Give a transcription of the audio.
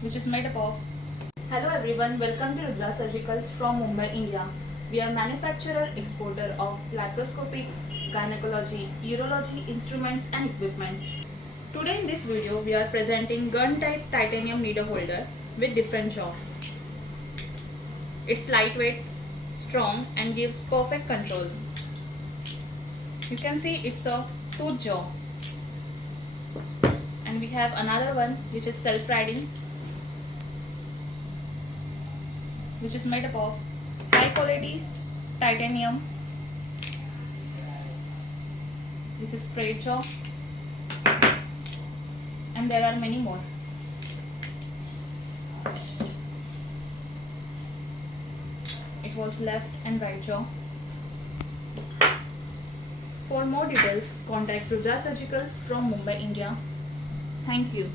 which is made up of. Hello everyone, welcome to Rudra Surgicals from Mumbai, India. We are manufacturer exporter of laparoscopic, gynecology, urology instruments and equipments. Today in this video, we are presenting gun type titanium needle holder with different jaw. It's lightweight, strong and gives perfect control. You can see it's a tooth jaw. And we have another one which is self-riding, which is made up of high quality titanium. This is straight jaw, and there are many more. It was left and right jaw. For more details, contact Rudra Surgicals from Mumbai, India. Thank you.